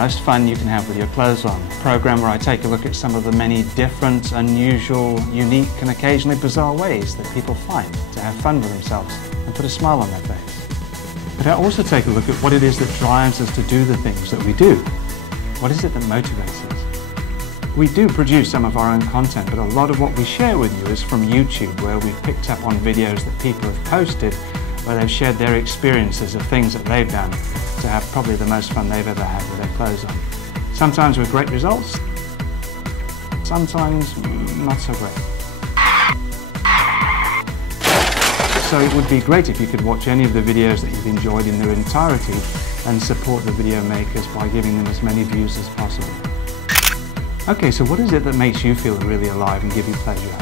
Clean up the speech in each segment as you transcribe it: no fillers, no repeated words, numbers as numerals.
most fun you can have with your clothes on. A program where I take a look at some of the many different, unusual, unique and occasionally bizarre ways that people find to have fun with themselves and put a smile on their face. But I also take a look at what it is that drives us to do the things that we do. What is it that motivates us? We do produce some of our own content, but a lot of what we share with you is from YouTube, where we've picked up on videos that people have posted, where they've shared their experiences of things that they've done to have probably the most fun they've ever had with their clothes on. Sometimes with great results, sometimes not so great. So it would be great if you could watch any of the videos that you've enjoyed in their entirety and support the video makers by giving them as many views as possible. Okay, so what is it that makes you feel really alive and give you pleasure?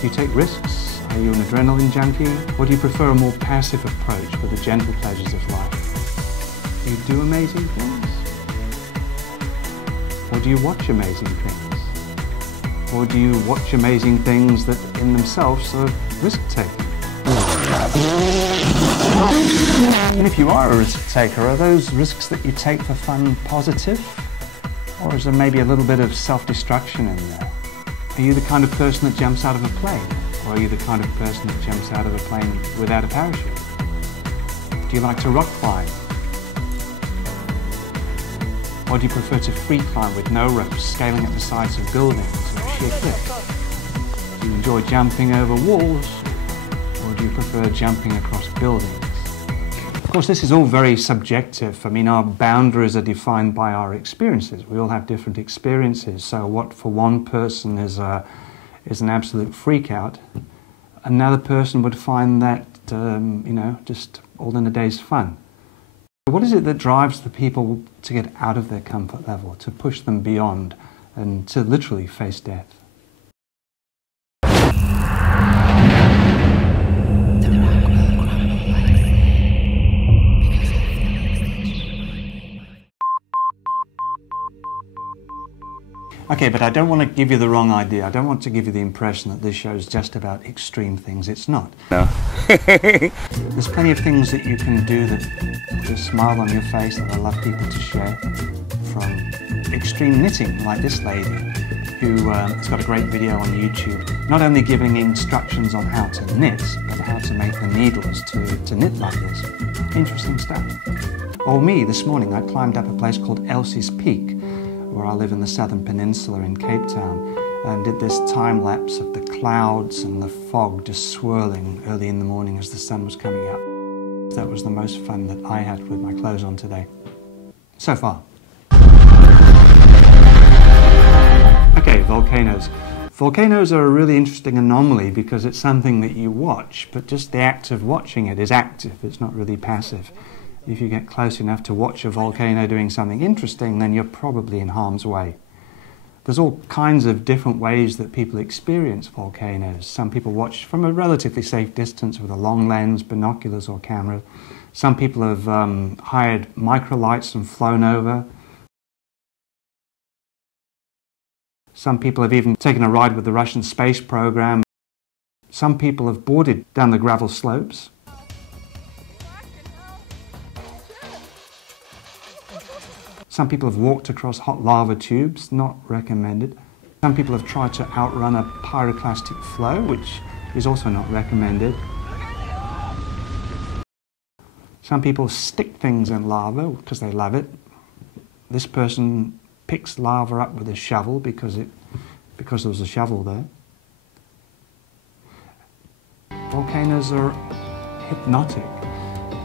Do you take risks? Are you an adrenaline junkie? Or do you prefer a more passive approach for the gentle pleasures of life? Do you do amazing things? Or do you watch amazing things? Or do you watch amazing things that in themselves are risk-taking? And if you are a risk taker, are those risks that you take for fun positive? Or is there maybe a little bit of self-destruction in there? Are you the kind of person that jumps out of a plane? Or are you the kind of person that jumps out of a plane without a parachute? Do you like to rock climb? Or do you prefer to free climb with no ropes, scaling up the sides of buildings or sheer cliffs? Do you enjoy jumping over walls? Or do you prefer jumping across buildings? Of course, this is all very subjective. I mean, our boundaries are defined by our experiences. We all have different experiences. So what for one person is an absolute freak out, another person would find that, just all in a day's fun. What is it that drives the people to get out of their comfort level, to push them beyond, and to literally face death? Okay, but I don't want to give you the wrong idea. I don't want to give you the impression that this show is just about extreme things. It's not. No. There's plenty of things that you can do that put a smile on your face that I love people to share. From extreme knitting, like this lady, who has got a great video on YouTube, not only giving instructions on how to knit, but how to make the needles to knit like this. Interesting stuff. Or me, this morning, I climbed up a place called Elsie's Peak, where I live in the Southern Peninsula in Cape Town, and did this time-lapse of the clouds and the fog just swirling early in the morning as the sun was coming up. That was the most fun that I had with my clothes on today. So far. Okay, volcanoes. Volcanoes are a really interesting anomaly because it's something that you watch, but just the act of watching it is active, it's not really passive. If you get close enough to watch a volcano doing something interesting, then you're probably in harm's way. There's all kinds of different ways that people experience volcanoes. Some people watch from a relatively safe distance with a long lens, binoculars or camera. Some people have hired microlights and flown over. Some people have even taken a ride with the Russian space program. Some people have boarded down the gravel slopes. Some people have walked across hot lava tubes, not recommended. Some people have tried to outrun a pyroclastic flow, which is also not recommended. Some people stick things in lava because they love it. This person picks lava up with a shovel because there was a shovel there. Volcanoes are hypnotic.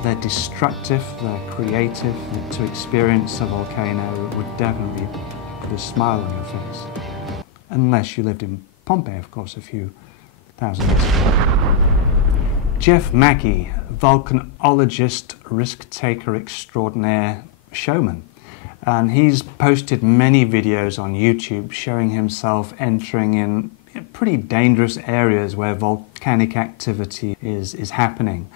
They're destructive, they're creative, and to experience a volcano would definitely put a smile on your face. Unless you lived in Pompeii, of course, a few thousand years ago. Jeff Mackey, volcanologist, risk-taker extraordinaire, showman. And he's posted many videos on YouTube showing himself entering in pretty dangerous areas where volcanic activity is happening.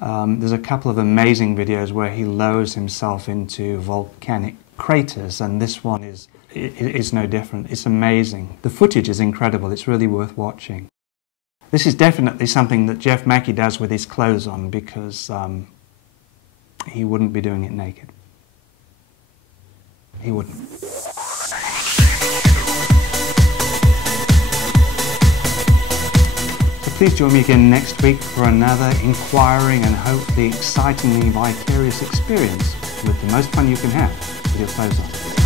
There's a couple of amazing videos where he lowers himself into volcanic craters, and this one is no different. It's amazing. The footage is incredible. It's really worth watching. This is definitely something that Jeff Mackey does with his clothes on because he wouldn't be doing it naked. He wouldn't. So please join me again next week for another inquiring and hopefully excitingly vicarious experience with the most fun you can have with your clothes on.